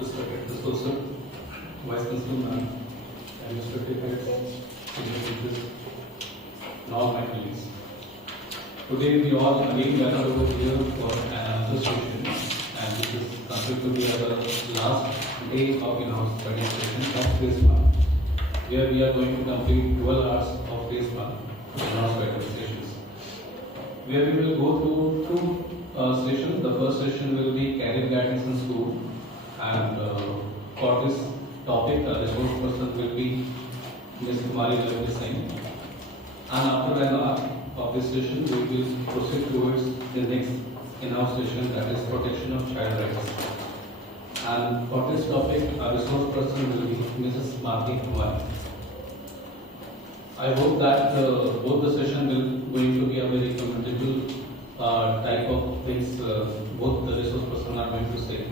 respected Principal Sir, Vice Principal Ma'am, Administrative Heads, Senior Teachers, and all my colleagues. Today we all again gathered over here for another session, and this is considered to be our last day of in-house study session of phase 1, where we are going to complete 12 hours of phase 1 in-house study sessions, where we will go through two sessions. The first session will be career guidance in school, and for this topic, the resource person will be Ms. KUMARI Lovely Singh. And after an hour of this session, we will proceed towards the next in-house session, that is protection of child rights. And for this topic, our resource person will be Mrs. Kumari. I hope that both the session will going to be a very commendable type of things both the resource person are going to say.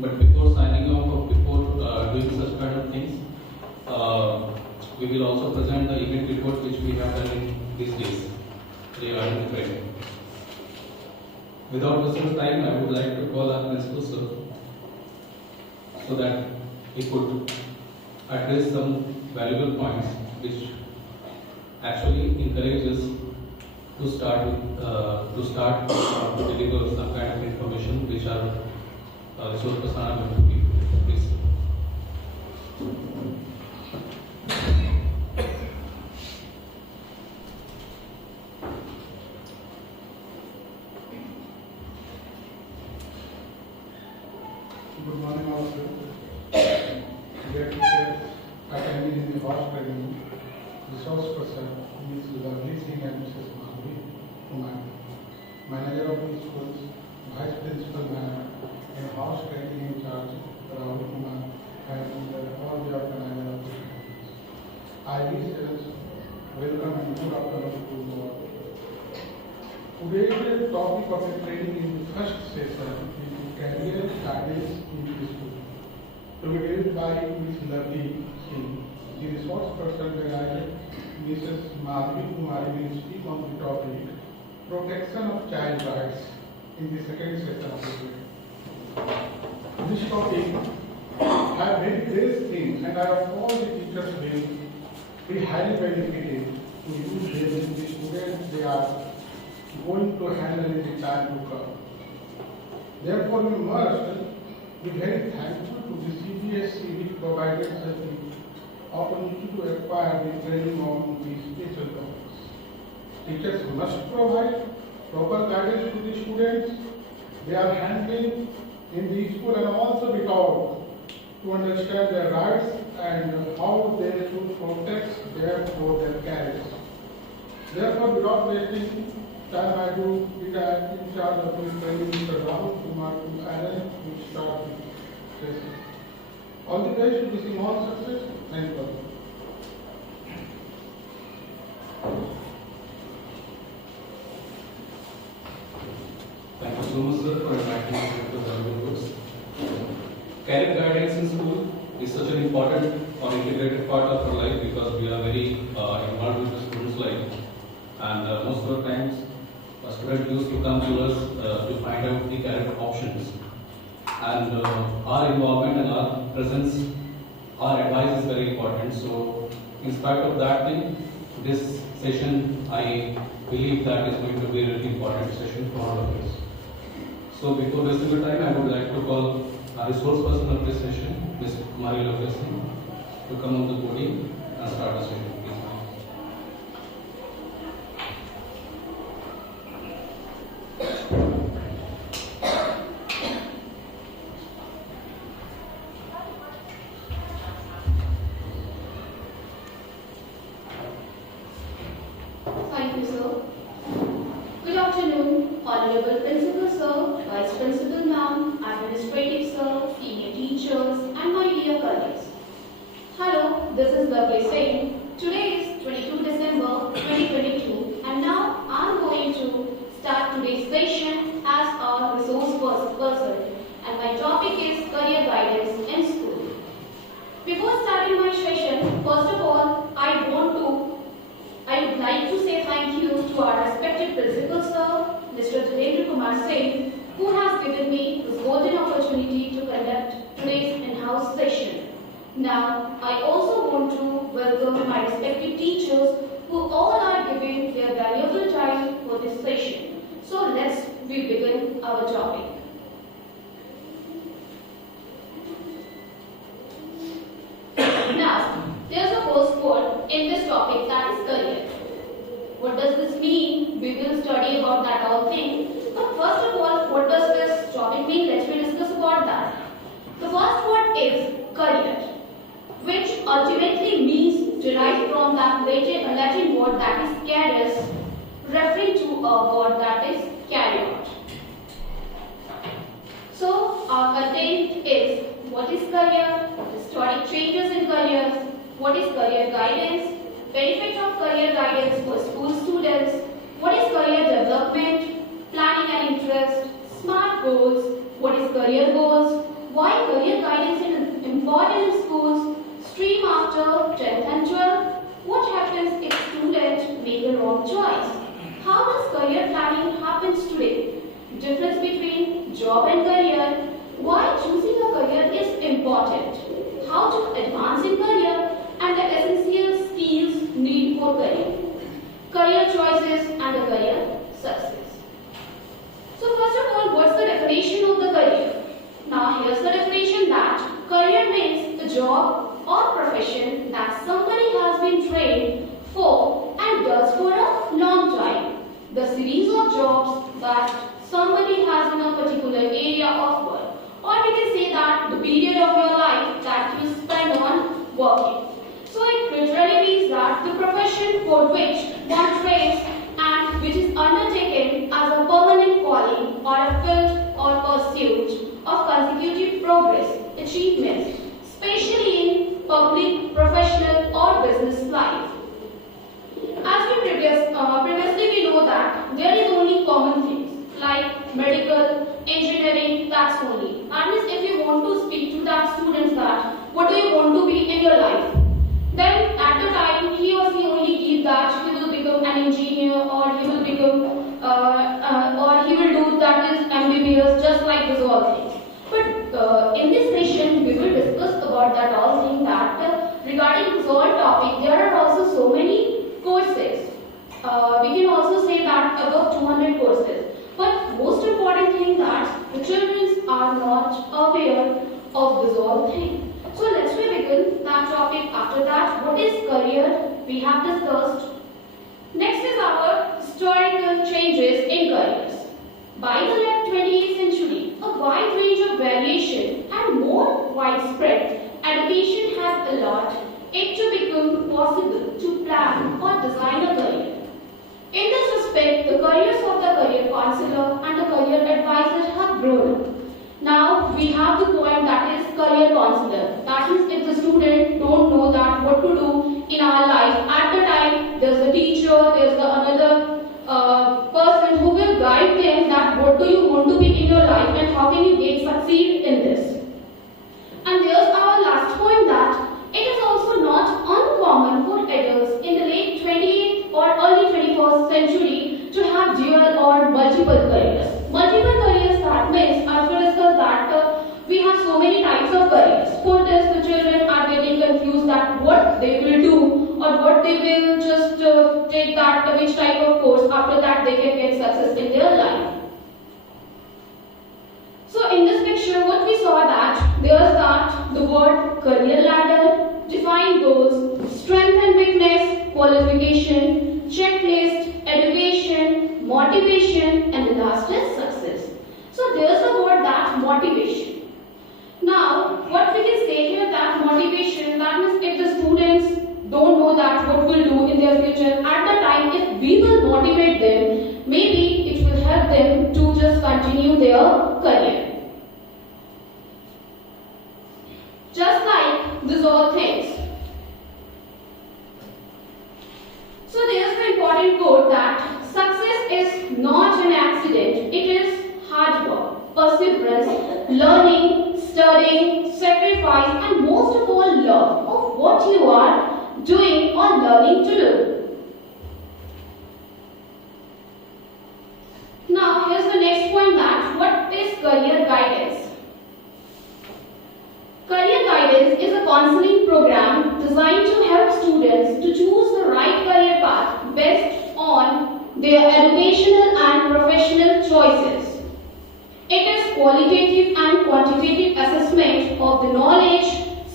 But before signing off or before doing such kind of things, we will also present the event report which we have done in these days regarding the training. Without wasting time, I would like to call our principal sir so that he could address some valuable points which actually encourage us to start to deliver some kind of information which our resource person are going to give. Please. Good morning, all of you. Dear teachers, attending in the first training, resource person, Ms. Lovely Singh and Mrs. Kumari, manager of the schools, vice principal ma'am, and house training in charge, Rahul Kumar, and all the organizers of the trainings. I wish us welcome and good afternoon to all. Today's topic of the training in the first session is career guidance in the school. To be led by Ms. Lovely Singh, the resource person regarding Mrs. Kumari will speak on the topic protection of child rights in the second session of the training. This topic has very various things, and I hope all the teachers will be highly benefited to use them in the students they are going to handle in the time to come. Therefore, we must be very thankful to the CBSE which provided us the opportunity to acquire the training on these special topics. Teachers must provide proper guidance to the students they are handling in the school, and also be taught to understand their rights and how they should protect their careers. Therefore, without wasting time, I do it in charge of the training Mr. Rahul Kumar to arrange to start the session. All the best, wishing all success. Thank you. Thank you so much, sir, for inviting me to the valuable books. Career guidance in school is such an important or integrated part of our life because we are very involved with the students' life, and most of the times a student used to come to us to find out the career options, and our involvement and our presence, our advice is very important. So, in spite of that thing, this session I believe that is going to be a really important session for all of us. So, before wasting the time, I would like to call our resource person of this session, Ms. KUMARI Lovely Singh, to come on the podium and start the session. Please. Thank you, sir. Good afternoon, Honorable Principal Sir, Vice Principal Ma'am, Administrative Sir, Senior Teachers, and my dear colleagues. Hello, this is Lovely Singh. Today is 22 December 2022, and now I'm going to start today's session as a resource person, and my topic is career guidance in school. Before starting my session, first of all, I would like to say thank you to our respected Principal Sir, Mr. Kumar Singh, who has given me this golden opportunity to conduct Now, I also want to welcome my respective teachers who all are giving their valuable time for this session. So, let's begin our topic. Now, there's a first word in this topic, that is career. What does this mean? We will study about that all thing. But first of all, what does this topic mean? Let's discuss about that. The first word is career, which ultimately means derived from that Latin word that is carus, referring to a word that is carry out. So, our content is what is career, historic changes in careers, what is career guidance, benefit of career guidance for school students, what is career development, planning and interest, SMART goals, what is career goals, why career guidance is important in schools, stream after 10th and 12th, what happens if students make a wrong choice, how does career planning happens today, difference between job and career, why choosing a career is important, how to advance in career, and the essential skills needed for career choices and a career success. So first of all, what's the definition of the career? Now here's the definition that career means the job or profession that somebody has been trained for and does for a long time. The series of jobs that somebody has in a particular area of work. Or we can say that the period of your life that you spend on working. So it literally means that the profession for which one trains and which is undertaken as a permanent calling or a field or pursuit of consecutive progress, achievements, especially in public, professional or business life. As we previously we know that there is only common things like medical, engineering, that's only. That means if you want to speak to that students that what do you want to be in your life, then at the time he or she only give that he will become an engineer or he will become or he will do that is MBBS, just like this all things. But in this session we will discuss about that all thing that regarding this all topic there are also so many courses. We can also say that above 200 courses. But most important thing that the children are not aware of this all thing. So let's begin that topic. After that, what is career? We have discussed. Next is our historical changes in careers. By the late 20th century, a wide range of variation and more widespread education has allowed it to become possible to plan or design a career. In this respect, the careers of the career counselor and the career advisor have grown. Now we have the point that is career counselor. That means if the student don't know that what to do in our life, at the time there's a teacher, there's another person who will guide them that what do you want to be in your life and how can you succeed in this. And there's our last point that it is also not uncommon for adults in the late 20th or early 21st century to have dual or multiple careers. Multiple careers, that means, as we discussed that we have so many types of careers. For this, the children are getting confused that what they will do or what they will just take that which type of course. After that, they can get success in their life. So in this picture, what we saw that there's that the word career ladder, defined goals, strength and weakness, qualification, checklist, education, motivation, and the last is success. So there's the word that motivation. Now what we can say here that motivation, that means if the students don't know that what will do in their future, at the time if we will motivate them, maybe it will help them to just continue their career. Just like these all things. So there's the important quote that success is not an accident, it is hard work, perseverance, learning, studying, sacrifice, and most of all love of what you are doing or learning to do. Now here's the next point that what is career guidance? Career guidance is a counseling program designed to help students to choose the right career path based on their educational and professional choices. It is qualitative and quantitative assessment of the knowledge,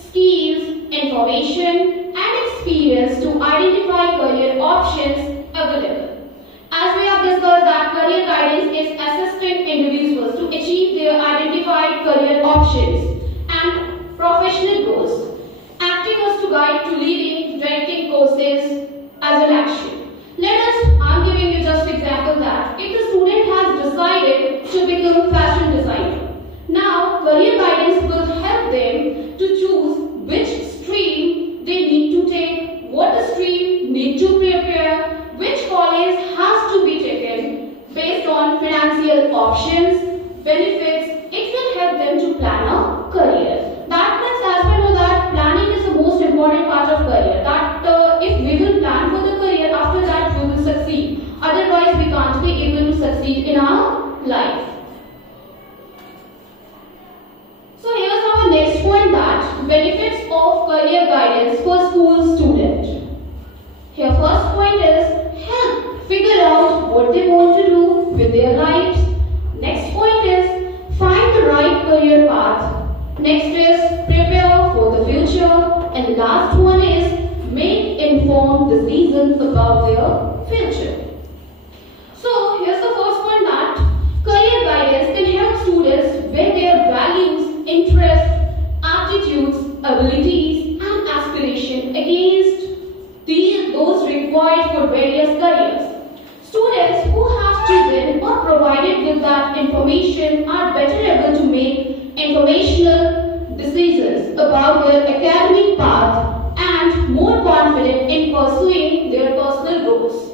skills, information, and experience to identify career options available. As we have discussed that career guidance is assisting individuals to achieve their identified career options and professional goals, acting as to guide to leading, directing courses as an action. I'm giving you just example that if the student has decided to become fashion designer, now career guidance will help them to choose which stream they need to take, what stream need to prepare, which college has to be taken based on financial options, benefits. It will help them to plan a career. That means as we know that planning is the most important part of career. That if we will plan for the career, after that we will succeed. Otherwise we can't be able to succeed in our life. So here's our next point, that benefits of career guidance for school student. Here first point is help figure out what they want to do with their lives. Next point is find the right career path. Next is prepare for the future. And last one is make informed decisions about their future. So here's the first point, that career guidance can help students weigh their values, interests, aptitudes, abilities and aspiration against those required for various careers. Students who have chosen or provided with that information are better able to make informational decisions about their academic path and more confident in pursuing their personal goals.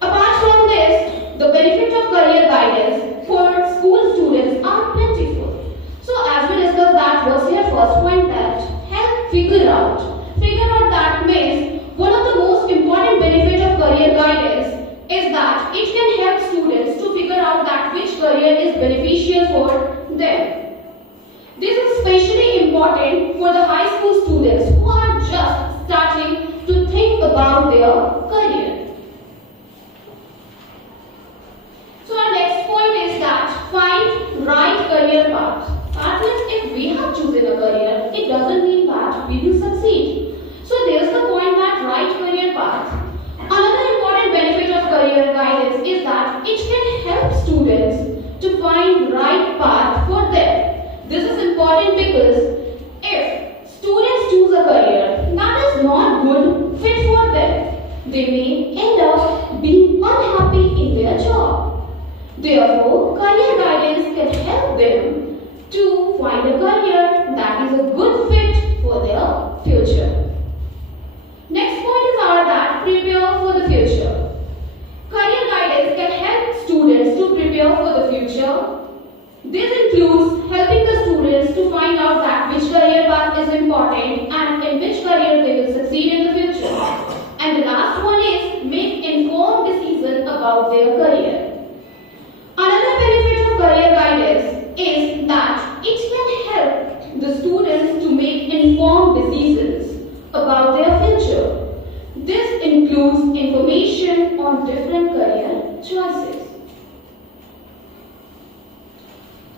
Apart from this, the benefits of career guidance for school students are plentiful. So as we discussed that was here first point, that help figure out. Figure out that means one of the most important benefits of career guidance is that it can help students to figure out that which career is beneficial for them. This is especially important for the high school students who are just starting to think about their career. So our next point is that find right career path. That means if we have chosen a career, it doesn't mean that we will succeed. So there's the point, that right career path. Another important benefit of career guidance is that it can help students to find right path for them. This is important because if students choose a career that is not good fit for them, they may end up being unhappy in their job. Therefore, career guidance can help them to find a career that is a good fit for their future. Next point is that prepare for the future. Career guidance can help students to prepare for the future. This includes helping the students to find out that which career path is important and in which career they will succeed in the future. And the last one is make informed decisions about their career. Another benefit of career guidance is that it can help the students to make informed decisions about their future. This includes information on different career choices.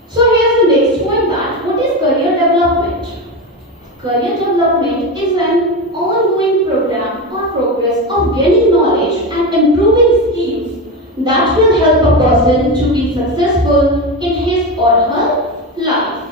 So here's the next point, that what is career development? Career development is an ongoing program or progress of gaining knowledge and improving skills that will help a person to be successful in his or her life.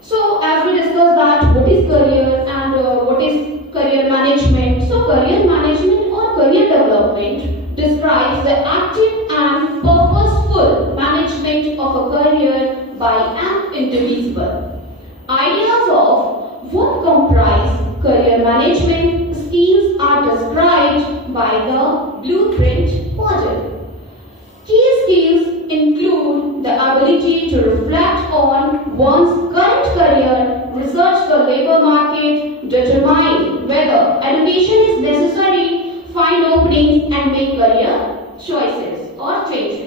So as we discussed that what is career and what is career management. So career management or career development describes the active and purposeful management of a career by an individual. Ideas of what comprise career management skills are described by the blueprint model. Key skills include the ability to reflect on one's current career, research the labor market, determine whether education is necessary, find openings and make career choices or changes.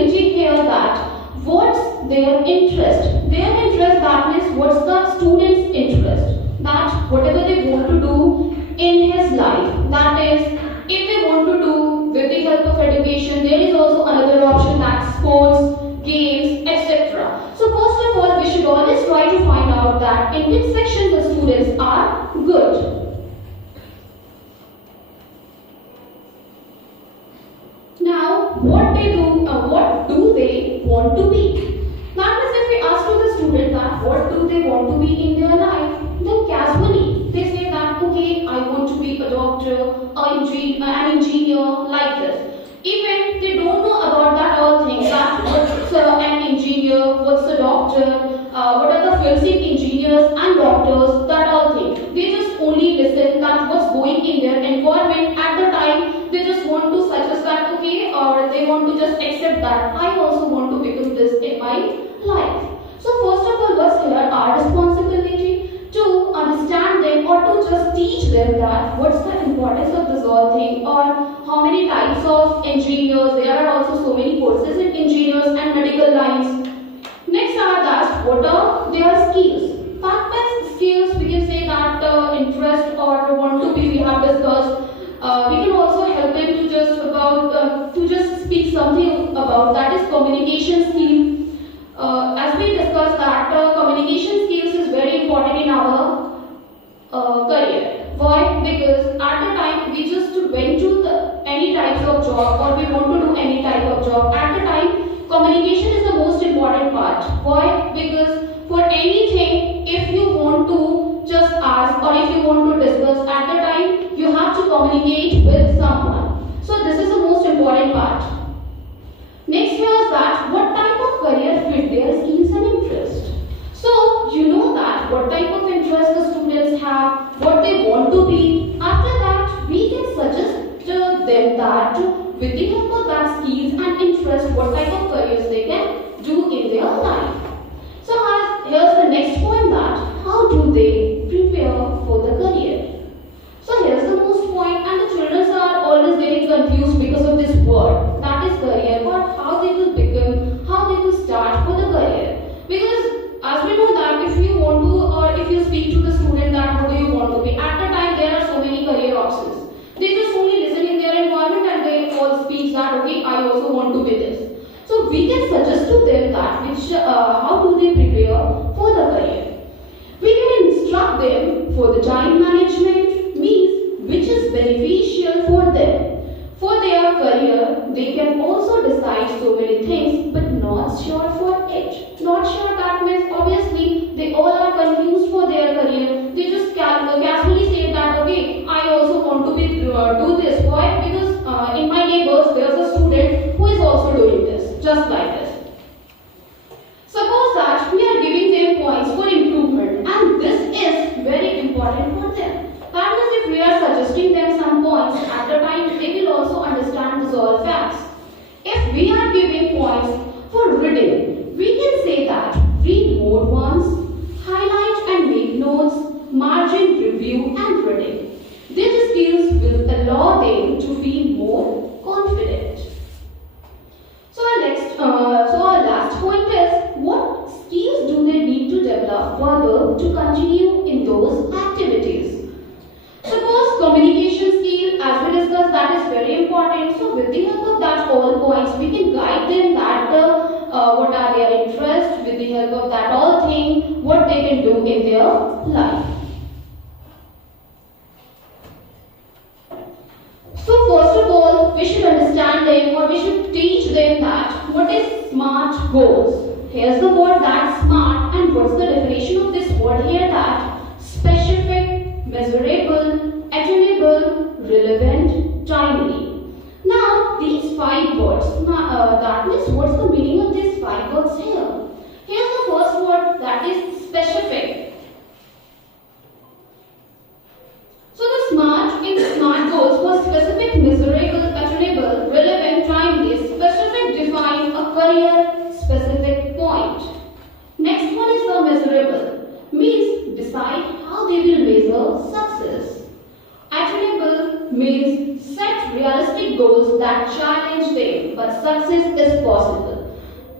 responsibility here that what's their interest. Their interest, that means what's the student's interest. That whatever they want to do in his life, that is, if they want to do with the help of education, there is also another option, that sports, games, etc. So first of all, we should always try to find out that in which section the students are good. Now, what do they want to be? That means if we ask to the student that what do they want to be in their life, then casually they say that okay, I want to be a doctor, an engineer, like this. Even they don't know about that all things, that what's an engineer, what's a doctor, what are the fields in engineers and doctors, that all things. They just only listen that what's going in their environment at the time. They just want to suggest that okay, or they want to just accept that I also want to become this in my life. So first of all, what's here, our responsibility to understand them or to just teach them that what's the importance of this all thing, or how many types of engineers. There are also so many courses in engineers and medical lines. Next are that what are their skills. That means skills, we can say that interest or want to be, we have discussed. We can also help them to just speak something about, that is communication skill. As we discussed that communication skills is very important in our career. Why? Because at the time we just went to any types of job, or we want to do any type of job, at the time communication is the most important part. Why? Because for anything, if you want to just ask or if you want to discuss, at the time you have to communicate with someone. So this is the most important part. Next here is that what type of career fit their skills and interest. So you know that what type of interest the students have, what they want to be. After that, we can suggest them that with the help of that skills and interest, what type of careers they can do in their life. So here's the next point, that how do they prepare for the career. So here's the most point, and the children are always getting confused because of this word, that is career, but how they will become, how they will start for the career. Because as we know that if you want to, or if you speak to the student that what do you want to be, at the time there are so many career options. They just only listen in their environment and they all speak that okay, I also want to be this. So we can suggest to them that how do they prepare for the career. We can instruct them for the time management, means which is beneficial for them. For their career, they can also decide so many things, but not sure for it. Not sure, that means obviously they all are confused for their career. They just casually say that okay, I also want to be do this. Why? Because in my neighbors there's a student who is also doing this, just like this. Suppose that we are giving them points for improvement, and this is very important for them. That means if we are suggesting them some points, at the time they will also understand these all facts. If we are giving points for reading, we can say that read more once, highlight and make notes, margin, review and reading. These skills will allow them to feel more confident. So our last point is, what skills do they need to develop further to continue in those activities? Suppose communication skill, as we discussed, that is very important. So with the help of that all points, we can guide them that what are their interests, with the help of that all thing, what they can do in their life. So first of all, we should understand them, or we should teach them that what is SMART goals. Here's the word, that SMART, and what's the definition of this word here, that specific, measurable, attainable, relevant, timely. Now these 5 words, that means what's the meaning of these 5 words here? Here's the first word, that is specific. So the SMART in SMART goals for specific, measurable, attainable, relevant, timely. Specific define a career specific point. Next one is the measurable, means decide how they will measure success. Attainable means set realistic goals that challenge them, but success is possible.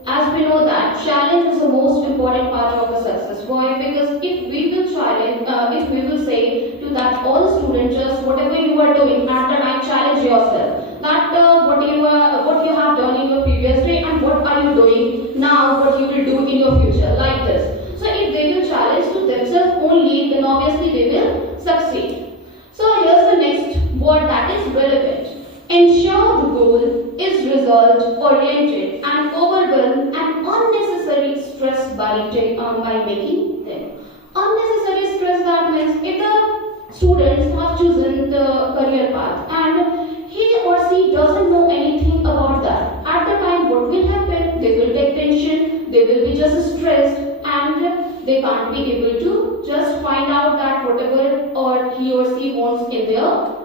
as we know that challenge is the most important part of the success. Why? Because if we will challenge, if we will say to that all students, just whatever you are doing at the time, challenge yourself. That what you have done in your previous day and what are you doing now, what you will do in your future, like this. So if they will challenge to themselves only, then obviously they will succeed. So here's the next word, that is relevant. Ensure the goal is result oriented and overwhelm and unnecessary stress by making them. Unnecessary stress, that means if the students have chosen the career path and he or she doesn't know anything about that, at the time what will happen? They will take tension, they will be just stressed, and they can't be able to just find out that whatever or he or she wants in their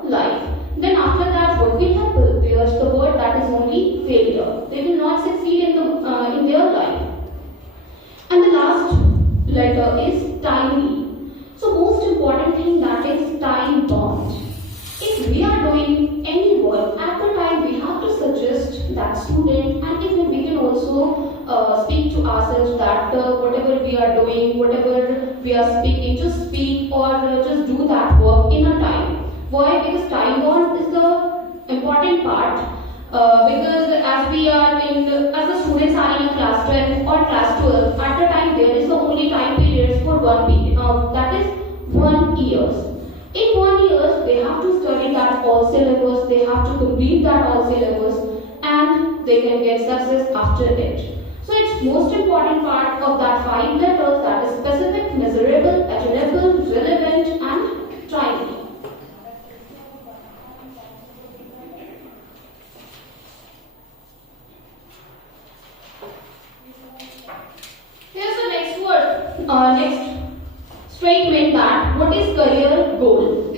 life. Then after that, what will happen? There's the word, that is only failure. They will not succeed in their life. And the last letter is timely. So most important thing, that is time bound. If we are doing any work, at the time we have to suggest that student, and even we can also speak to ourselves that whatever we are doing, whatever we are speaking, just speak or just do that work in a time. Why? Because time bound is the important part. Because as the students are in a class 10 or class 12, at the time there is the only time periods for 1 period. That is 1 year. In 1 year, they have to study that all syllabus, they have to complete that all syllabus, and they can get success after it. So it's most important part of that 5 letters, that is specific, measurable, attainable, relevant, and timely. Here's the next word, next statement, that what is career goal?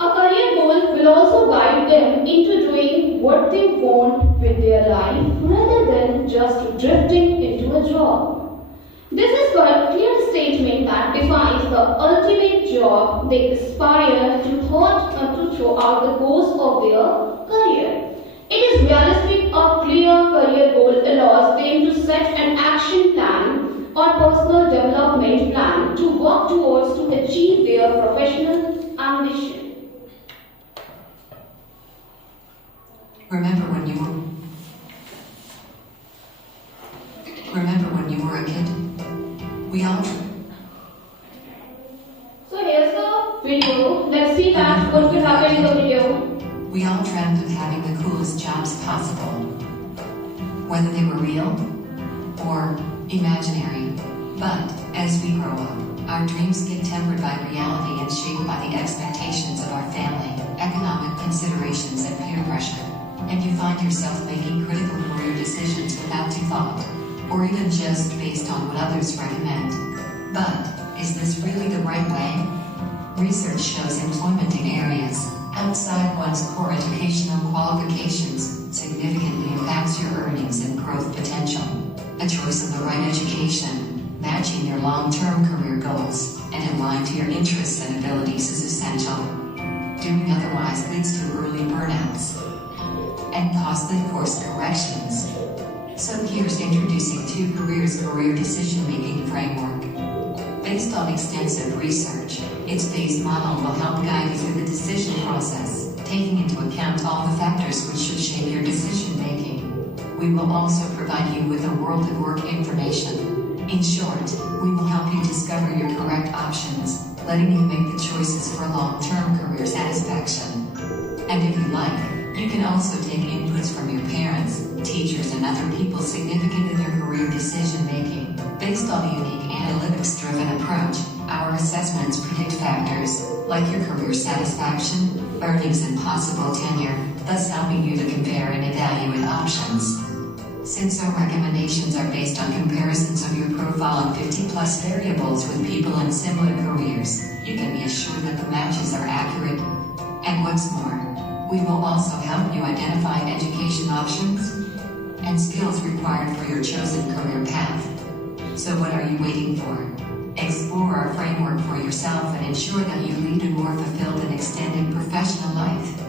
A career goal will also guide them into doing what they want with their life rather than just drifting into a job. This is a clear statement that defines the ultimate job they aspire to throughout the course of their career. It is realistic, a clear career goal allows them to set an action plan or personal development plan to work towards to achieve their professional ambition. Remember when you were a kid? We all. So here's the video. Let's see that what will happen in the video. We all dreamt of having the coolest jobs possible, whether they were real or imaginary. But as we grow up, our dreams get tempered by reality and shaped by the expectations of our family, economic considerations, and peer pressure. And you find yourself making critical career decisions without due thought, or even just based on what others recommend. But is this really the right way? Research shows employment in areas outside one's core educational qualifications significantly impacts your earnings and growth potential. A choice of the right education, matching your long-term career goals, and in line to your interests and abilities is essential. Doing otherwise leads to early burnouts and costly course corrections. So here's introducing Two Careers Career Decision-Making Framework. Based on extensive research, its phased model will help guide you through the decision process, taking into account all the factors which should shape your decision-making. We will also provide you with a world of work information. In short, we will help you discover your correct options, letting you make the choices for long-term career satisfaction. And if you like, you can also take inputs from your parents, teachers, and other people significant in their career decision-making. Based on a unique analytics-driven approach, our assessments predict factors like your career satisfaction, earnings, and possible tenure, thus helping you to compare and evaluate options. Since our recommendations are based on comparisons of your profile and 50+ variables with people in similar careers, you can be assured that the matches are accurate. And what's more, we will also help you identify education options and skills required for your chosen career path. So what are you waiting for? Explore our framework for yourself and ensure that you lead a more fulfilled and extended professional life.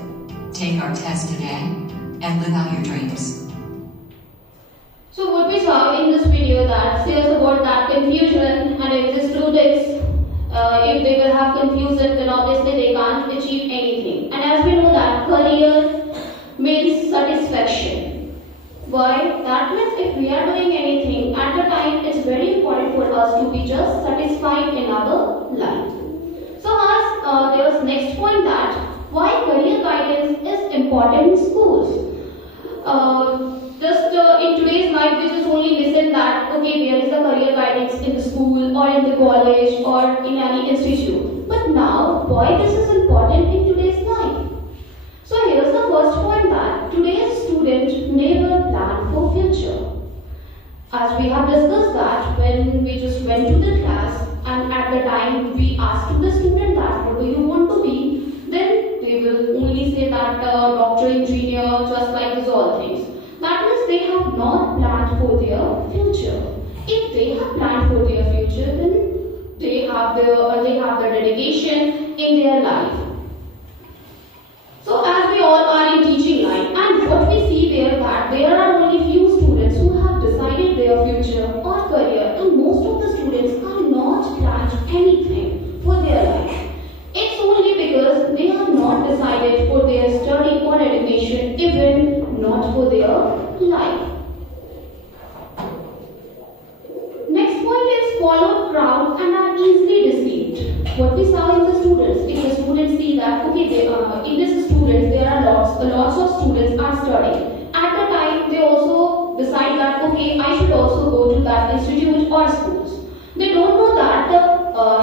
Take our test today and live out your dreams. So what that says about that confusion, and if the students, if they will have confusion, then obviously they can't achieve anything. And as we know that career means satisfaction. Why? That means if we are doing anything at the time, it's very important for us to be just satisfied in our life. So as there was next point that why career guidance is important in schools. In today's life, we just only listen that okay, there is a career guidance in the school or in the college or in any institute. But now, why this is important in today's life? So here's the first point that today's student never plan for future. As we have discussed that when we just went to the class and at the time we asked the student that what do you want to be, then they will only say that doctor, engineer, just like these all things. That means they have not planned for their future. If they have planned for their future, then they have the dedication in their life. So as we all are in teaching line, and what we see there that there are only few students who have decided their future or career, and most of the students are not planned anything for their life. It's only because they have not decided for their study or education, even not for their life. Next point is follow crowd and are easily deceived. What we saw in the students, if the students see that okay, in this students there are lots of students are studying. At the time they also decide that okay, I should also go to that institute or schools. They don't know that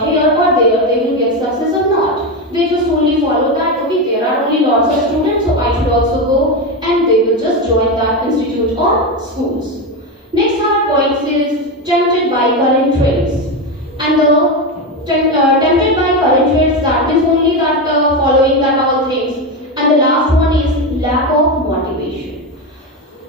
here or there they will get success or not. They just only follow that okay, there are only lots of students, so I should also go, and they will just join that institute or schools. Next our point is tempted by current trends, and the tempted by current trends, that is only that following that all things, and the last one is lack of motivation.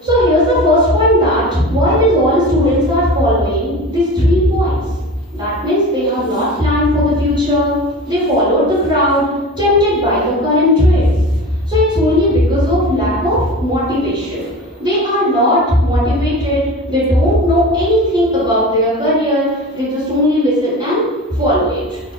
So here's the first point that why these all students are following these 3 points. That means they have not planned for the future, they followed the crowd, tempted by the current trends. So it's only because of lack of motivation. They are not motivated, they don't know anything about their career, they just only listen and follow it.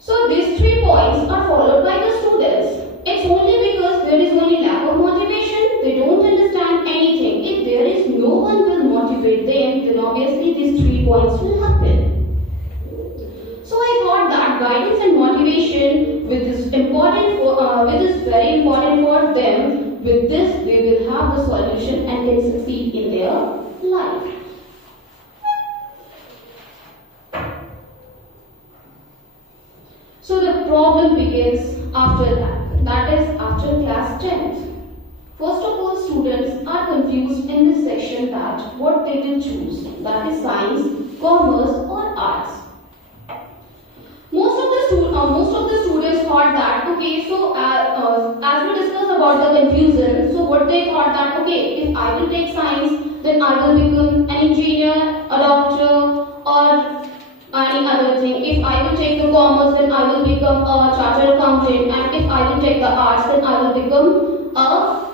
So these 3 points are followed by the students. It's only because there is only lack of motivation, they don't understand anything. If there is no one will motivate them, then obviously these 3 points will happen. So I thought that guidance and motivation with this very important for them, with this they will have the solution and can succeed in their life. So the problem begins after that is after class 10th. First of all, students are confused in this section that what they will choose, that is science, commerce or arts. Most of the students thought that okay, so as we discussed about the confusion, so what they thought that okay, if I will take science, then I will become an engineer, a doctor, or any other thing. If I will take the commerce, then I will become a chartered accountant, and if I will take the arts, then I will become a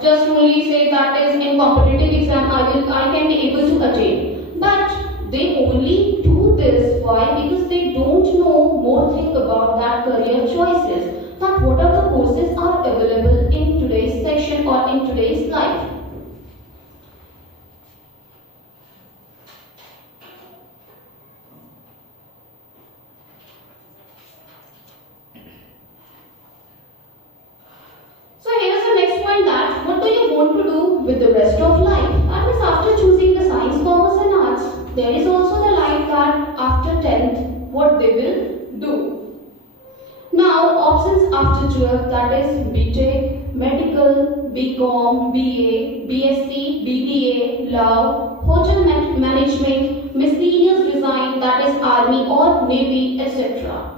just only say that is in competitive exam I can be able to attain. But they only do this why? Because they don't know more thing about that career choices. That what are the courses are available in today's section or in today's life. So here's the next point that what do you want to do with the rest of life? That means after choosing the science, commerce and arts, there is also the life that after 10th, what they will do. Now options after 12th, that is BTech, medical, BCom, BA, BSc, BBA, law, hotel management, miscellaneous design, that is army or navy, etc.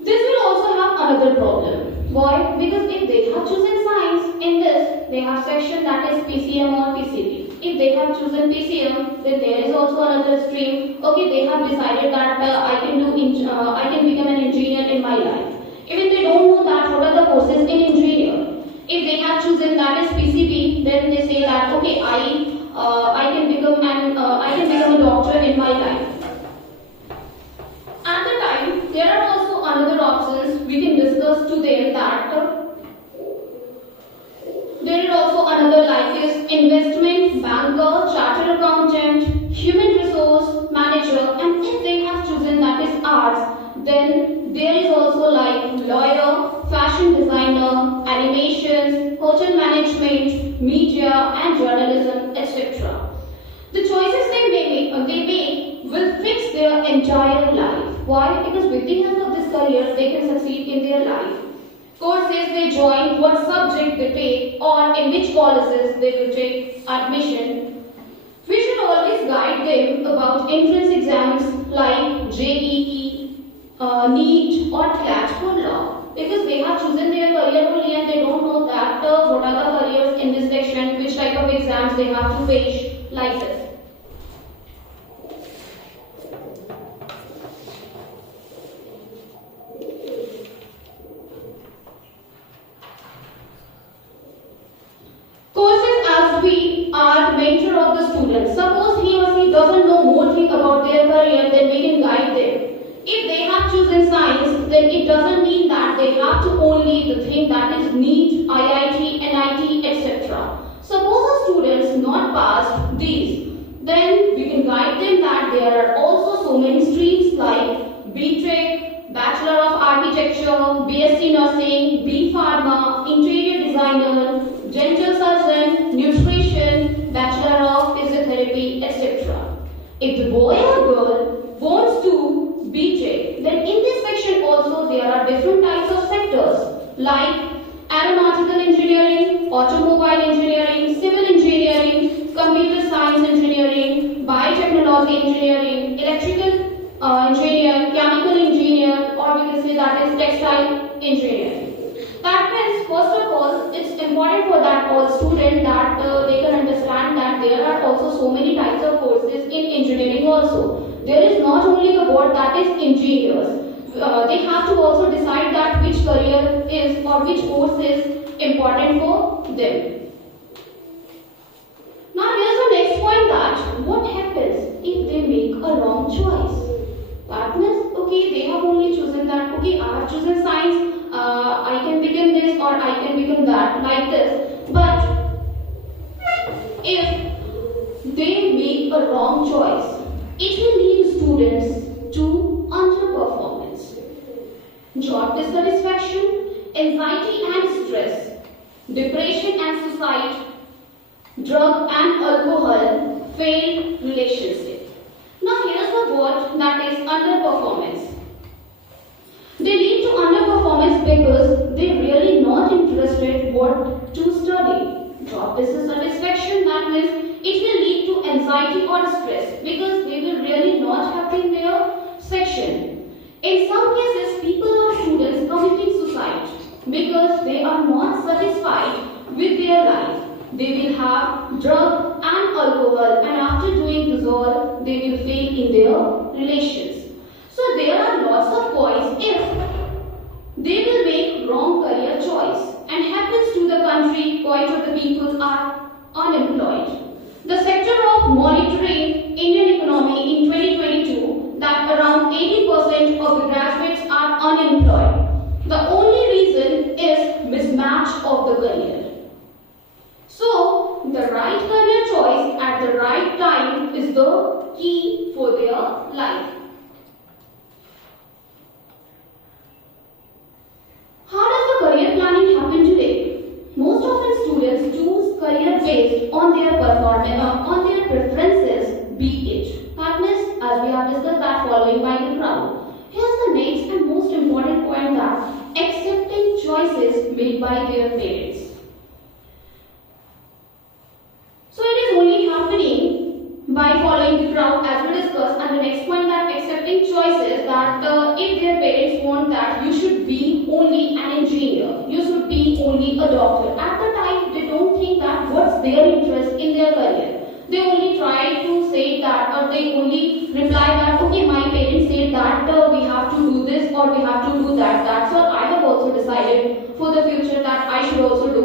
This will also have another problem. Why? Because if they have chosen science, in this they have section that is PCM or PCB. If they have chosen PCM, then there is also another stream. Okay, they have decided that I can become an engineer in my life. Even they don't know that what are the courses in engineer. If they have become a doctor in my life. At the time, there are also another options we can discuss to them that there is also another like is investment, banker, chartered accountant, human resource manager, and if they have chosen that is arts, then there is also like lawyer, fashion designer, animations, hotel management, media and journalism, etc. The choices they make will fix their entire life. Why? Because with the help of this career, they can succeed in their life. Courses they join, what subject they take, or in which colleges they will take admission. We should always guide them about entrance exams like JEE, NEET or CLAT for law, because they have chosen their career only and they don't know that what are the careers in this section, which type of exams they have to face, like this. Courses as we are mentor of the students. Suppose he or she doesn't know more thing about their career, then we can guide them. If they have chosen science, then it doesn't mean that they have to only the thing that is NEET, IIT, NIT, etc. Suppose a students not passed these, then we can guide them that there are also so many streams like B.Tech, Bachelor of Architecture, BSc Nursing, B Pharma, Interior Designer, Dental Surgeon, Nutrition, Bachelor of Physiotherapy, etc. If the boy or girl wants to B.Tech, then in this section also there are different types of sectors like aeronautical engineering, automobile engineering, civil engineering, computer science engineering, biotechnology engineering, electrical engineer, chemical engineer, or we can say that is textile engineering. That means first of all, it's important for that all student that they can understand that there are also so many types of courses in engineering also. There is not only the word that is engineers. They have to also decide that which career is or which course is important for them. Now here's the next point, that what happens if they make a wrong choice. That means, okay, they have only chosen that, okay, I have chosen science, I can become this or I can become that, like this. But if they make a wrong choice, it will lead students to underperformance, job dissatisfaction, anxiety and stress, depression and suicide, drug and alcohol, failed relationship. Now here's the word that is underperformance. They lead to underperformance because they really not interested what to study. Job dissatisfaction, that means it will lead to anxiety or stress because they will really not happy in their section. In some cases, people or students committing suicide because they are not satisfied with their life. They will have drug and alcohol, and after doing this all, they will fail in their relations. So there are lots of points if they will make wrong career choice, and happens to the country quite of the people are unemployed. The sector of monitoring Indian economy in 2022 that around 80% of the graduates are unemployed. The only reason is mismatch of the career. So, the right career choice at the right time is the key for their life. How does the career planning happen today? Most often students choose career based on their performance, on their preferences, be it. That means, as we have discussed that following by the crowd. Here's the next and most important point, that accepting choices made by their parents. So it is only happening by following the crowd, as we discussed, and the next point, that accepting choices, that if their parents want that you should be only an engineer, you should be only a doctor. At the time, they don't think that what's their interest in their career. They only try to say that, or they only reply that, okay, my parents said that we have to do this or we have to do that. That's what I have also decided for the future, that I should also do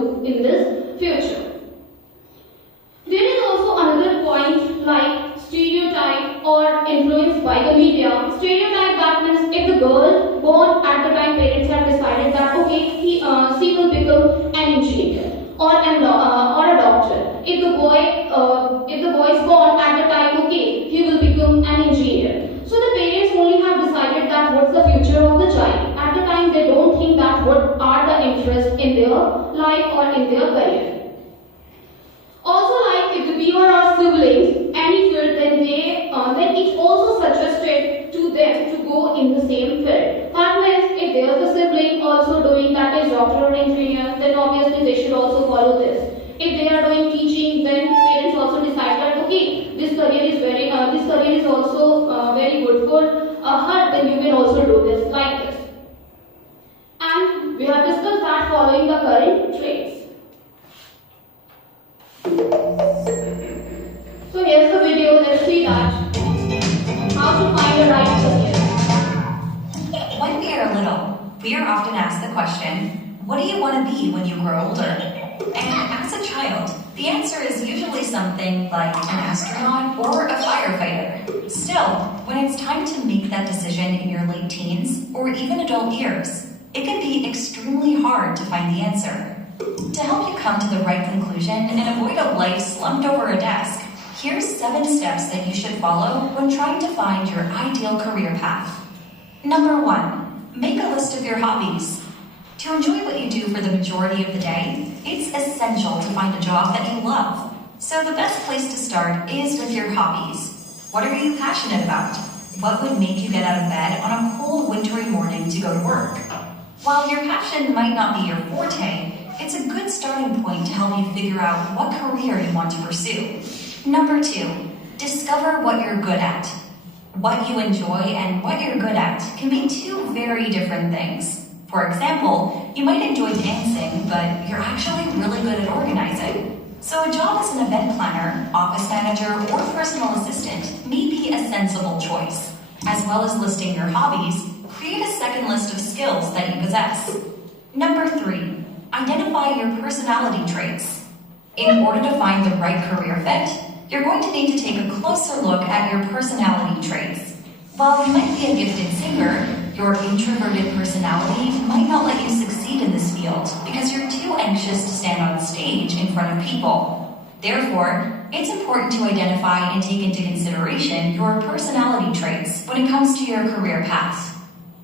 she will become an engineer or a doctor. If the boy is born at the time, okay, he will become an engineer. So the parents only have decided that what's the future of the child. At the time, they don't think that what are the interests in their life or in their career. Also, like if we are our siblings, any field, then it's also suggested to them to go in the same field. That means if there is a sibling also doing that is doctor or engineer, then obviously they should also follow this. If they are doing teaching, then parents also decide that okay, this career is also very good for her, then you can also do this like this. And we have discussed that following the current traits. So here's the video, let's see that. How to find the right career. When we are little, we are often asked the question, what do you want to be when you grow older? And as a child, the answer is usually something like an astronaut or a firefighter. Still, when it's time to make that decision in your late teens or even adult years, it can be extremely hard to find the answer. To help you come to the right conclusion and avoid a life slumped over a desk, here's 7 steps that you should follow when trying to find your ideal career path. Number 1, make a list of your hobbies. To enjoy what you do for the majority of the day, it's essential to find a job that you love. So the best place to start is with your hobbies. What are you passionate about? What would make you get out of bed on a cold wintry morning to go to work? While your passion might not be your forte, it's a good starting point to help you figure out what career you want to pursue. Number 2, discover what you're good at. What you enjoy and what you're good at can be 2 very different things. For example, you might enjoy dancing, but you're actually really good at organizing. So a job as an event planner, office manager, or personal assistant may be a sensible choice. As well as listing your hobbies, create a second list of skills that you possess. Number 3, identify your personality traits. In order to find the right career fit, you're going to need to take a closer look at your personality traits. While you might be a gifted singer, your introverted personality might not let you succeed in this field because you're too anxious to stand on stage in front of people. Therefore, it's important to identify and take into consideration your personality traits when it comes to your career path.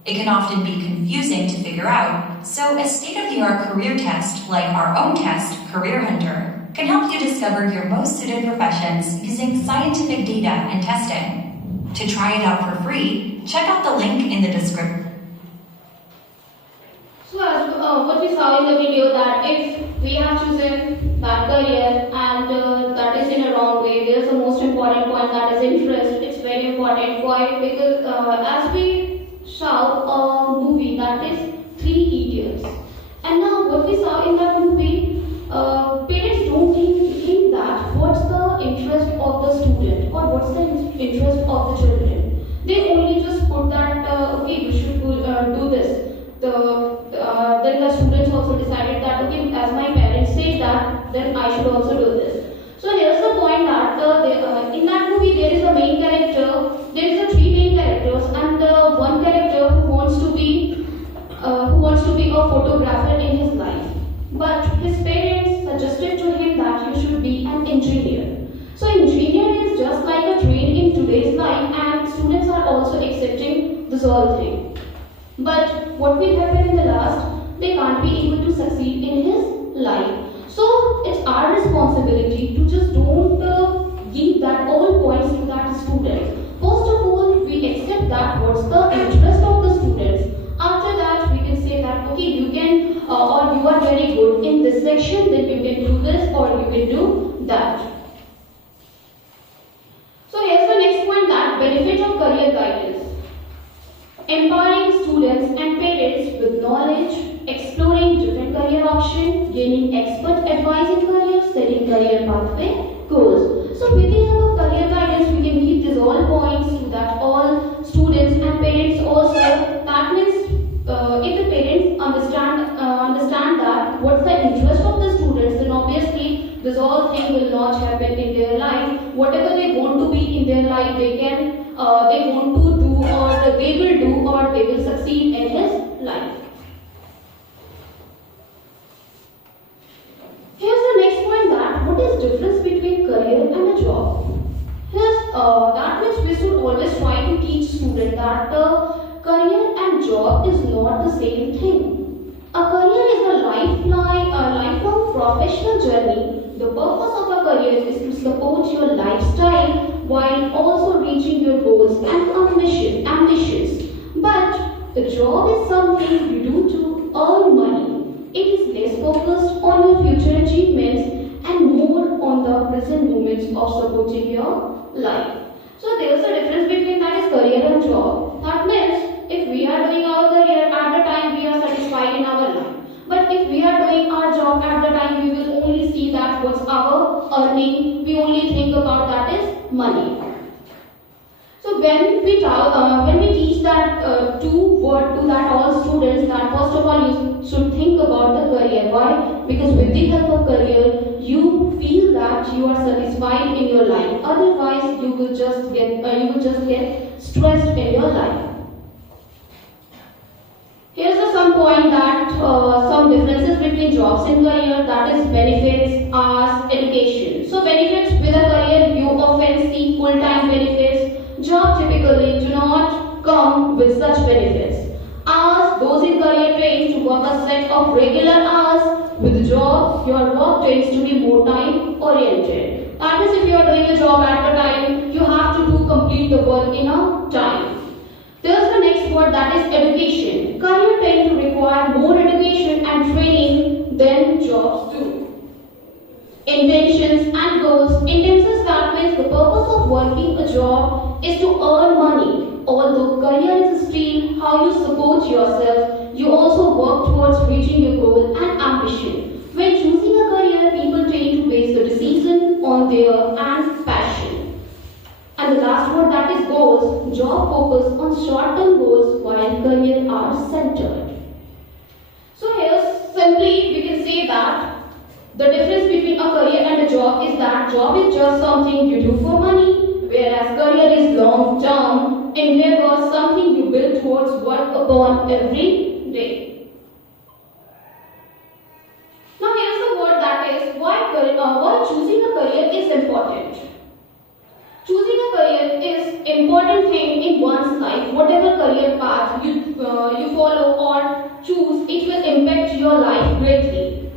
It can often be confusing to figure out, so a state-of-the-art career test like our own test, Career Hunter, can help you discover your most suited professions using scientific data and testing. To try it out for free, check out the link in the description. So as what we saw in the video, that if we have chosen that career and that is in a wrong way, there's the most important point, that is interest. It's very important. Why? Because as we saw a movie, that is 3 Idiots, and now what we saw in that movie, parents don't think that what's the interest of the student or what's the interest of the children. They only just put that okay, you should do this. Then the students also decided that okay, as my parents say that, then I should also do this. So here's the point that in that movie there is a main character, there is a 3 main characters, and one character who wants to be a photographer in his life. But his parents suggested to him that you should be an engineer. So engineer is just like a trade in today's life, and students are also accepting this whole thing. But what will happen in the last? They can't be able to succeed in his life. So it's our responsibility to just don't give that all points to that student. First of all, we accept that what's the interest of the students. After that, we can say that okay, you can or you are very good in this section, then you can do this or you can do that. So here's the next point, that benefit of career guidance. Empowering students and parents with knowledge, exploring different career options, gaining expert advice in career, setting career pathway goals. So with the help of career guidance, we can give these all points so that all students and parents also. That means if the parents understand that what's the interest of the students, then obviously this all thing will not happen in their life. Whatever they want to be in their life, they want to do, or they will do, or they will succeed in his life. student that career and job is not the same thing. A career is a lifelong professional journey. The purpose of a career is to support your lifestyle while also reaching your goals and ambitions. But the job is something you do to earn money. It is less focused on your future achievements and more on the present moments of supporting your life. So there is a difference between that is career and job. That means if we are doing our career at the time we are satisfied in our life. But if we are doing our job at the time, we will only see that what's our earning. We only think about that is money. So when we teach that to that all students, that first of all you should think about the career. Why? Because with the help of career, you feel that you are satisfied in your life. Otherwise, you will just get stressed in your life. Here's some point that some differences between jobs and career, that is benefits, hours, education. So benefits with a career you often see full-time benefits. Job typically do not come with such benefits. Hours, those in career trained to work a set of regular hours. With job, your work tends to be more time oriented. That is, if you are doing a job at a time, you have to complete the work in a time. There's the next word, that is education. Career tend to require more education and training than jobs do. Intentions and goals. Intentions, that means the purpose of working a job is to earn money. Although career is still how you support yourself, you also work towards reaching your goal and ambition. When choosing a career, people tend to base the decision on their and passion. And the last word, that is goals. Job focus on short-term goals while career are centered. So here simply we can say that the difference between a career and a job is that job is just something you do for money, whereas career is long-term, endeavor, something you build towards, work upon every day. Now here's the word, that is why choosing a career is important. Choosing a career is important thing in one's life. Whatever career path you follow or choose, it will impact your life greatly.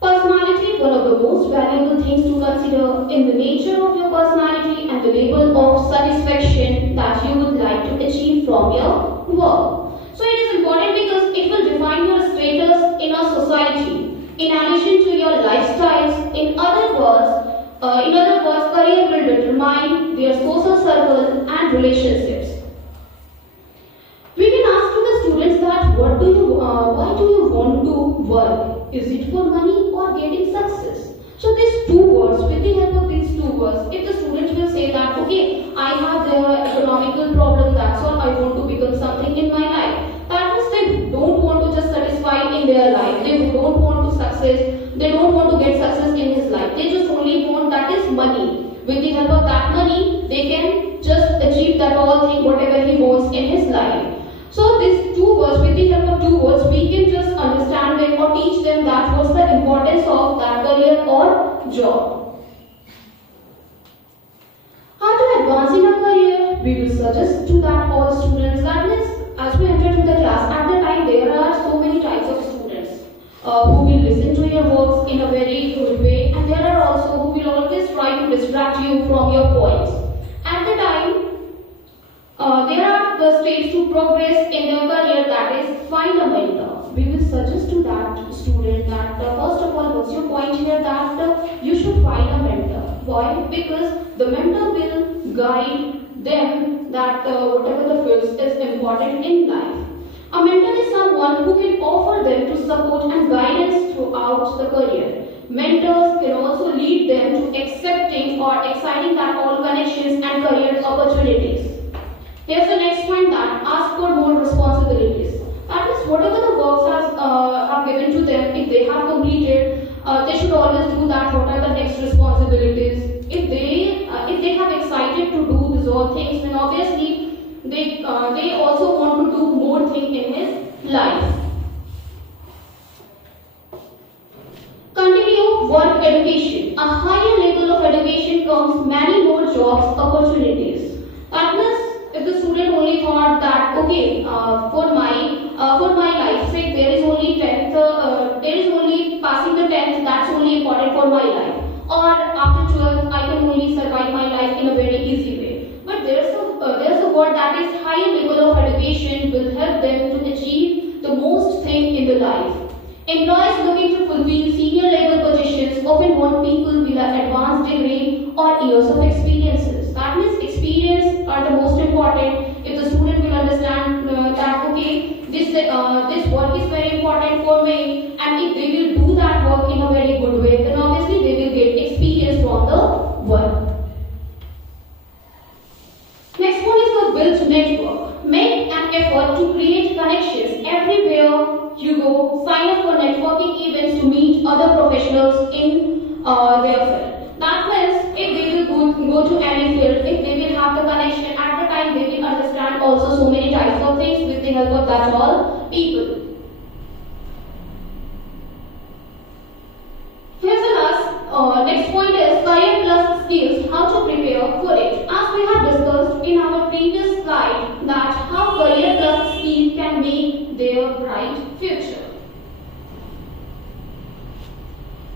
Personality, one of the most valuable things to consider in the nature of your personality and the level of satisfaction that you would like to achieve from your work. So it is important because it will define your status in a society. In addition to your lifestyles, in other words, career will determine their social circle and relationships. We can ask to the students that why do you want to work? Is it for money or getting success? So these two words, with the help of these two words, if the students will say that, okay, I have the economical problem, that's all, I want to become something in my life. That means they don't want to just satisfy in their life. They don't want to success. They don't want to get success in his life. They just only want that is money. With the help of that money, they can just achieve that all thing, whatever he wants in his life. So these two words, with the help of two words, we can just understand them or teach them that what's the importance of that career or job. How to advance in a career? We will suggest to that all students. That means as we enter to the class, at the time there are so many types of students who will listen to your works in a very good way, and there are also who will always try to distract you from your points. At the time, there are the stages to progress in their career, that is find a mentor. We will suggest to that student that first of all, what's your point here, that you should find a mentor. Why? Because the mentor will guide them that whatever the field is important in life. A mentor is someone who can offer them to support and guidance throughout the career. Mentors can also lead them to accepting or exciting that all connections and career opportunities. Here's the next point, that ask for more responsibilities. That is, whatever the works have given to them, if they have completed, they should always do that. What are the next responsibilities? If they have excited to do these all things, then obviously they also want to do more things in his life. Continue work education. A higher level of education comes many more jobs opportunities. That means okay, for my life's sake, there is only 10th, there is only passing the 10th, that's only important for my life. Or after 12th, I can only survive my life in a very easy way. But there's a word that is higher level of education will help them to achieve the most thing in the life. Employees looking to fulfill senior level positions often want people with an advanced degree or years of experiences. That means experience are the most important. If the student will understand that okay, this work is very important for me, and if they will do that work in a very good way, then obviously they will get experience from the work. Next one is the build network. Make an effort to create connections everywhere you go. Sign up for networking events to meet other professionals in their field. That means if they will go to any field, if they will have the connection at the time, they will understand also so many types of things with the help of that all people. Here's the last, next point is career plus skills, how to prepare for it. As we have discussed in our previous slide that how career plus skills can make their bright future.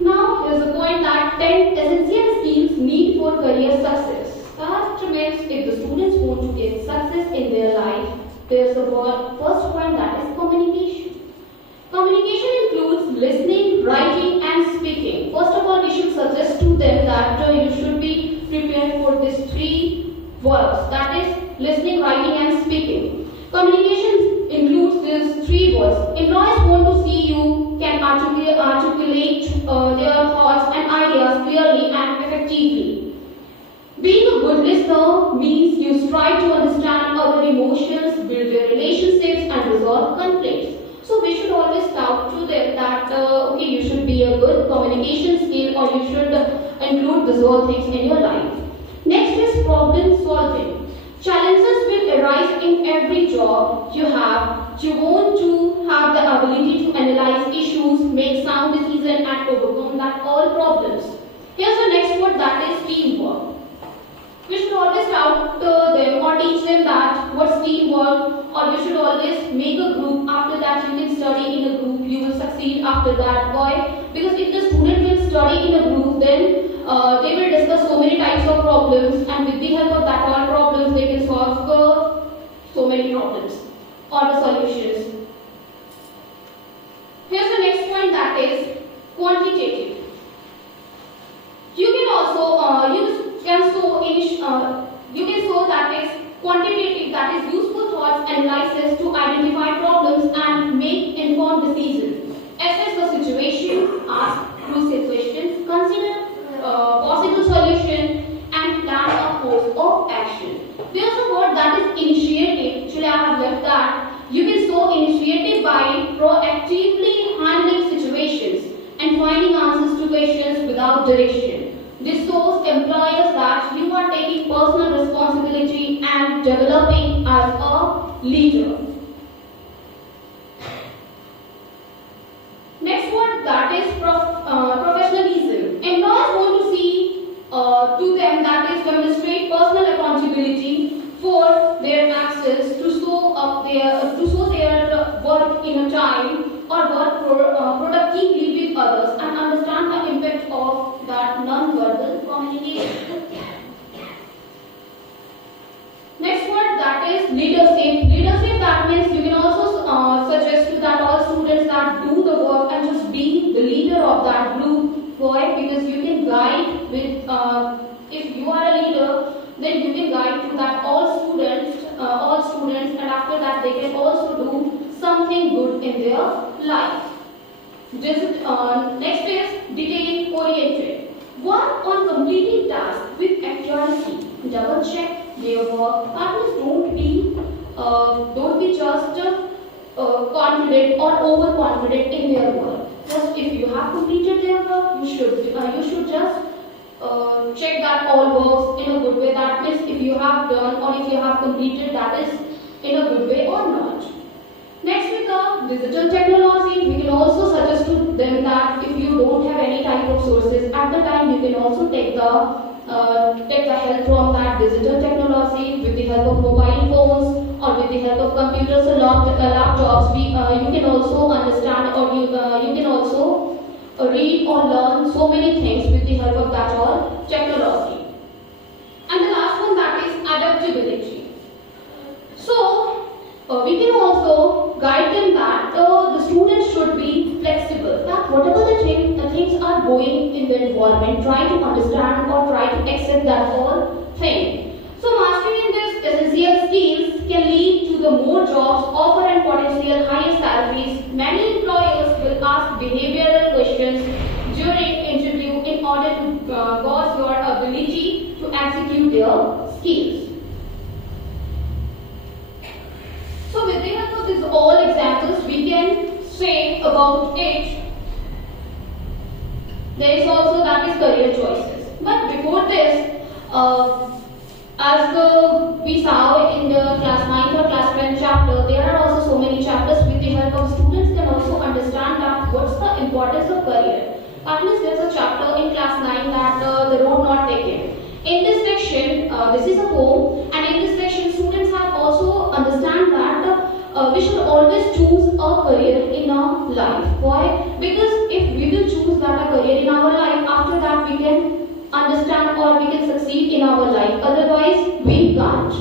Now here's the point that 10 essential skills need for career success. That means if the students want to get success in their life, there's the first point that is communication. Communication includes listening, writing and speaking. First of all, we should suggest to them that you should be prepared for these three words, that is listening, writing and speaking. Communication includes these three words. Employees want to see you can articulate their thoughts and ideas clearly and effectively. Being a good listener means you strive to understand other emotions, build their relationships and resolve conflicts. So we should always talk to them that okay, you should be a good communication skill or you should include these all things in your life. Next is problem solving. Challenges will arise in every job you have. You want to have the ability to analyze issues, make sound decisions and overcome that all problems. Here's the next word, that is teamwork. We should always tell them or teach them that what's teamwork, or you should always make a group. After that you can study in a group, you will succeed after that. Why? Because if the student will study in a group, then they will discuss so many types of problems, and with the help of that all problems they can solve so many problems or the solutions. Here's the next point, that is quantitative. You can also you can show that is quantitative, that is useful thoughts analysis to identify problems and make informed decisions. Assess the situation, ask crucial questions, consider possible solution and plan a course of action. There's a word that is initiative. Actually, I have left that. You can show initiative by proactively handling situations and finding answers to questions without direction. This shows employers that you are taking personal responsibility and developing as a leader. Next word, that is professionalism. Employers want to see to them that is demonstrate personal accountability for their actions to show their work in a time or work productively with others and understand the impact of that non-verbal communication. Next word, that is leadership. Leadership, that means you can also suggest to that all students that do the work and just be the leader of that group. Why? Because you can guide with, if you are a leader, then you can guide to that all students, and after that they can also do something good in their life. Next is detail oriented. Work on completing tasks with accuracy. Double check their work. That means don't be just confident or overconfident in their work. Just if you have completed their work, you should just check that all works in a good way. That means if you have done or if you have completed, that is in a good way or not. Next, with the digital technology, we can also suggest to them that if you don't have any type of sources at the time, you can also take the help from that digital technology with the help of mobile phones or with the help of computers or laptops, you can also understand, or you can also read or learn so many things with the help of that or technology. And the last one, that is adaptability. So we can also guide them that the students should be flexible, that whatever the things are going in the environment, try to understand or try to accept that whole thing. So mastering these essential skills can lead to the more jobs, offer and potential higher salaries. Many employers will ask behavioral questions during interview in order to gauge your ability to execute their skills. So with the help of these all examples, we can say about it. There is also, that is, career choices. But before this, we saw in the class 9 or class 10 chapter, there are also so many chapters. With the help of students can also understand that what's the importance of career. That means there's a chapter in class 9 that the road not taken. In this section, this is a poem, and in this section students have also understand that we should always choose a career in our life. Why? Because if we will choose that a career in our life, after that we can understand or we can succeed in our life. Otherwise, we can't.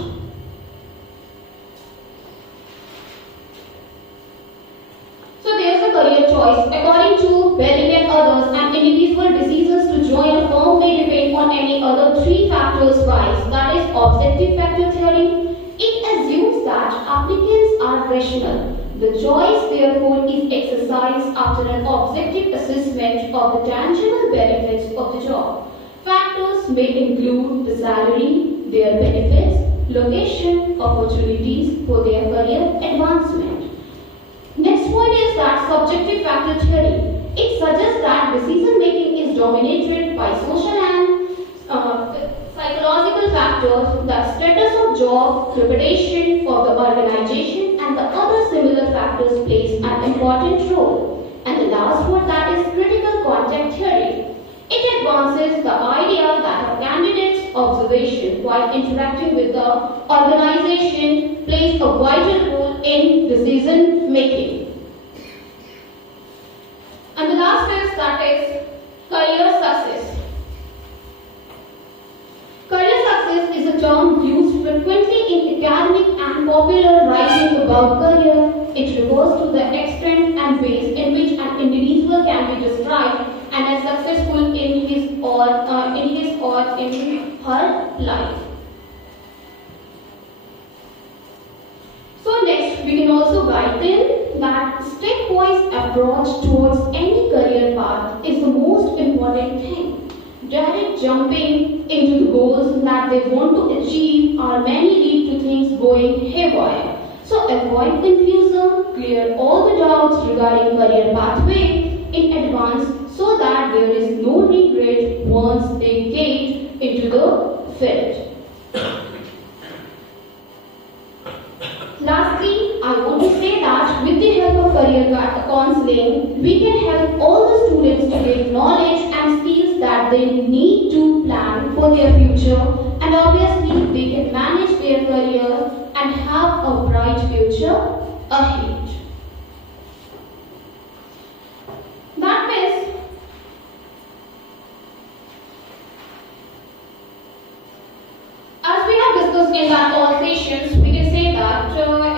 So there's a career choice. According to Belling and others, an individual decisions to join a firm may depend on any other three factors wise. That is objective factor theory. It assumes that applicants are rational. The choice therefore is exercised after an objective assessment of the tangible benefits of the job. Factors may include the salary, their benefits, location, opportunities for their career advancement. Next point is that subjective factor theory. It suggests that decision making is dominated by social and psychological factors, the status of job, reputation of the organization, and the other similar factors plays an important role. And the last one, that is critical contact theory. It advances the idea that a candidate's observation while interacting with the organization plays a vital role in decision making. And the last is, that is career success. Career success is a term used frequently in academic and popular writing about career. It refers to the extent and ways in which an individual can be described and as successful in his or in her life. So next, we can also guide them that stepwise approach towards any career path is the most important thing. Direct jumping into the goals that they want to achieve are many lead to things going haywire. So avoid confusion, clear all the doubts regarding career pathway in advance so that there is no regret once they get into the field. Lastly, I want to say that with the help of career counseling, we can help all the students to get knowledge and skills that they need to plan for their future, and obviously they can manage their career and have a bright future ahead. That means as we have discussed in that all sessions, we can say that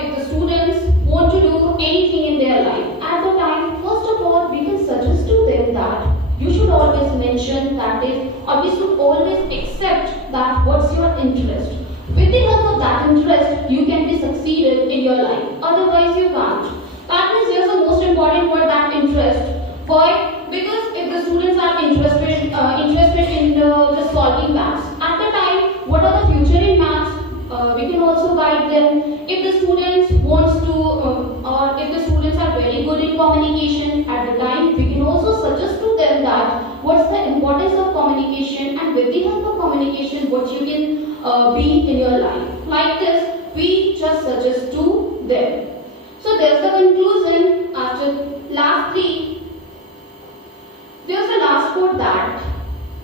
if the students want to do anything in their life, at the time, first of all, we can suggest to them that you should always mention that is, or we should always accept that what's your interest. With the help of that interest, you can be succeeded in your life. Otherwise, you can't. That means here's the most important word, that interest. Why? Because if the students are interested in just solving maths, at the time, what are the future in maths? We can also guide them. If the students wants to, or if the students are very good in communication, at the time, we can also suggest to them that what's the importance of communication, and with the help of communication, what you can be in your life. Like this, we just suggest to them. So there's the conclusion. Lastly, there's the last quote that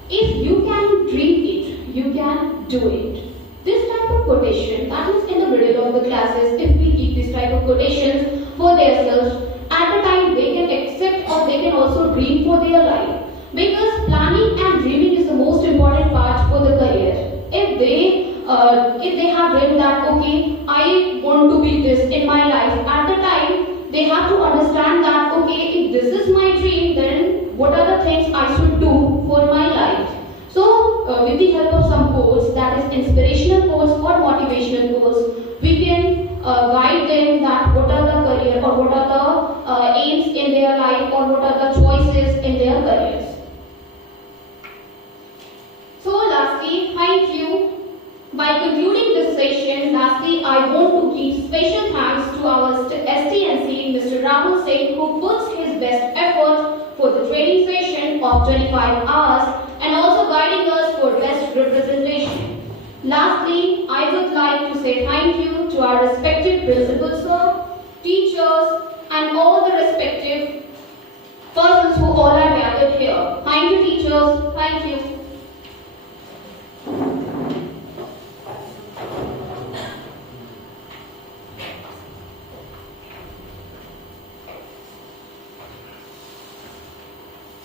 if you can dream it, you can do it. This type of quotation that is in the middle of the classes expectations for themselves. At the time, they can accept or they can also dream for their life. Because planning and dreaming is the most important part for the career. If they have dreamed that okay, I want to be this in my life, at the time they have to understand that okay, if this is my dream, then what are the things I should do for my life. So, with the help of some quotes, that is inspirational quotes or motivational quotes, we can guide them that what are the career or what are the aims in their life or what are the choices in their careers. So, lastly, thank you. By concluding this session, lastly, I want to give special thanks to our STNC, Mr. Rahul Singh, who puts his best effort for the training session of 25 hours and also guiding us for best representation. Lastly, I would like to say thank you to our respected principals, sir, teachers, and all the respective persons who all are gathered here. Thank you, teachers. Thank you.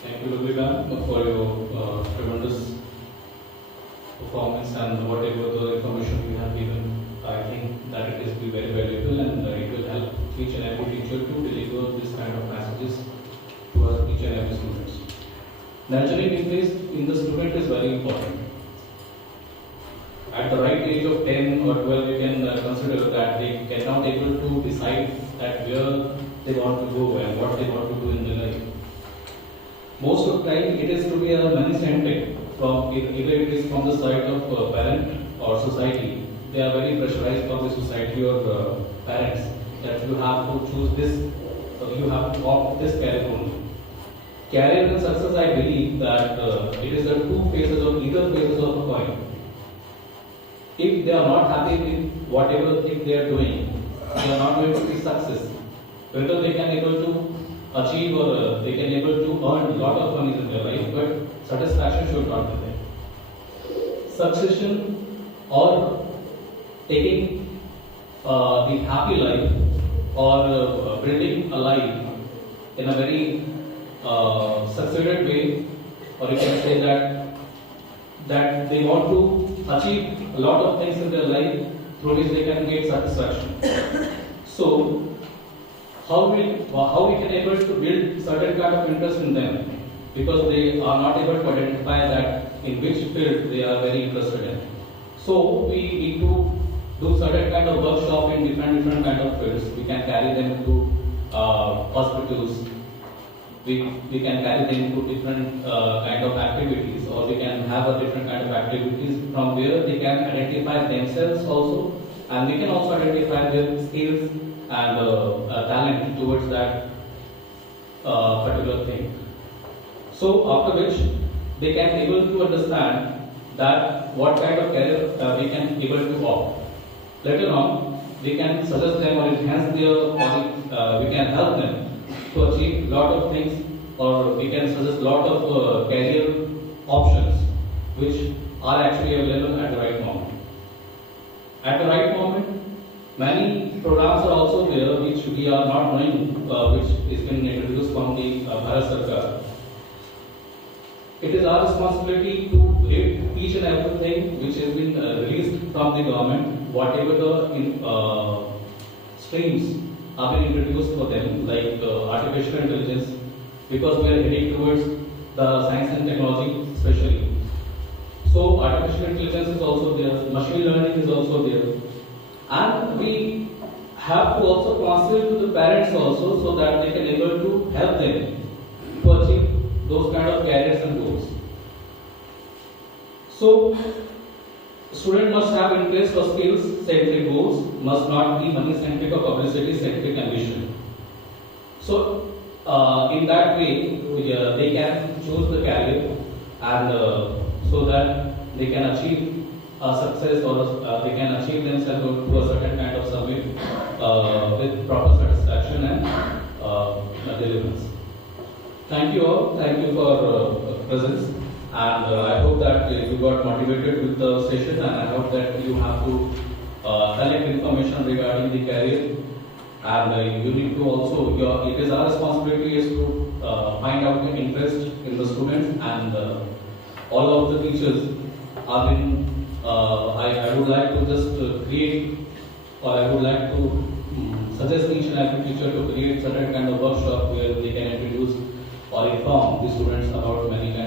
Thank you, lovely ma'am, for your tremendous performance and whatever the information we have given. I think that it is very valuable and it will help each and every teacher to deliver this kind of messages to each and every students. Nurturing interest in the student is very important. At the right age of 10 or 12, you can consider that they cannot able to decide that where they want to go and what they want to do in their life. Most of the time, it is to be a money-centric. From either it is from the side of parent or society. They are very pressurized from the society or parents that you have to choose this, you have to opt this career only. Career and success, I believe that it is the two faces of either faces of a coin. If they are not happy with whatever thing they are doing, they are not going to be success. Whether they can able to achieve or they can able to earn a lot of money in their life, but satisfaction should not be there. Succession or taking the happy life or building a life in a very succeeded way, or you can say that they want to achieve a lot of things in their life through which they can get satisfaction. So, how we can able to build certain kind of interest in them, because they are not able to identify that in which field they are very interested in. So we need to do certain kind of workshop in different kind of fields. We can carry them to hospitals. We can carry them to different kind of activities, or we can have a different kind of activities from where they can identify themselves also, and we can also identify their skills and talent towards that particular thing. So after which they can able to understand that what kind of career we can able to opt. Later on, we can suggest them or enhance their, or we can help them to achieve lot of things, or we can suggest lot of career options which are actually available at the right moment. At the right moment, many programs are also there which we are not knowing, which is being introduced from the Bharat Sarkar. It is our responsibility to read each and everything which has been released from the government, whatever the streams are being introduced for them, like artificial intelligence, because we are heading towards the science and technology especially. So artificial intelligence is also there, machine learning is also there. And we have to also translate to the parents also, so that they can able to help them to achieve those kind of careers and goals. So, student must have interest or skills-centric goals, must not be money-centric or publicity-centric ambition. So, in that way, they can choose the career, and so that they can achieve success, or they can achieve themselves to a certain kind of summit with proper satisfaction and deliverance. Thank you all. Thank you for presence, and I hope that you got motivated with the session, and I hope that you have to collect information regarding the career And you need to also, it is our responsibility is to find out the interest in the students, and all of the teachers are in, I would like to just create, or I would like to suggest each and every teacher to create certain kind of workshop where they can introduce or inform the students about many kind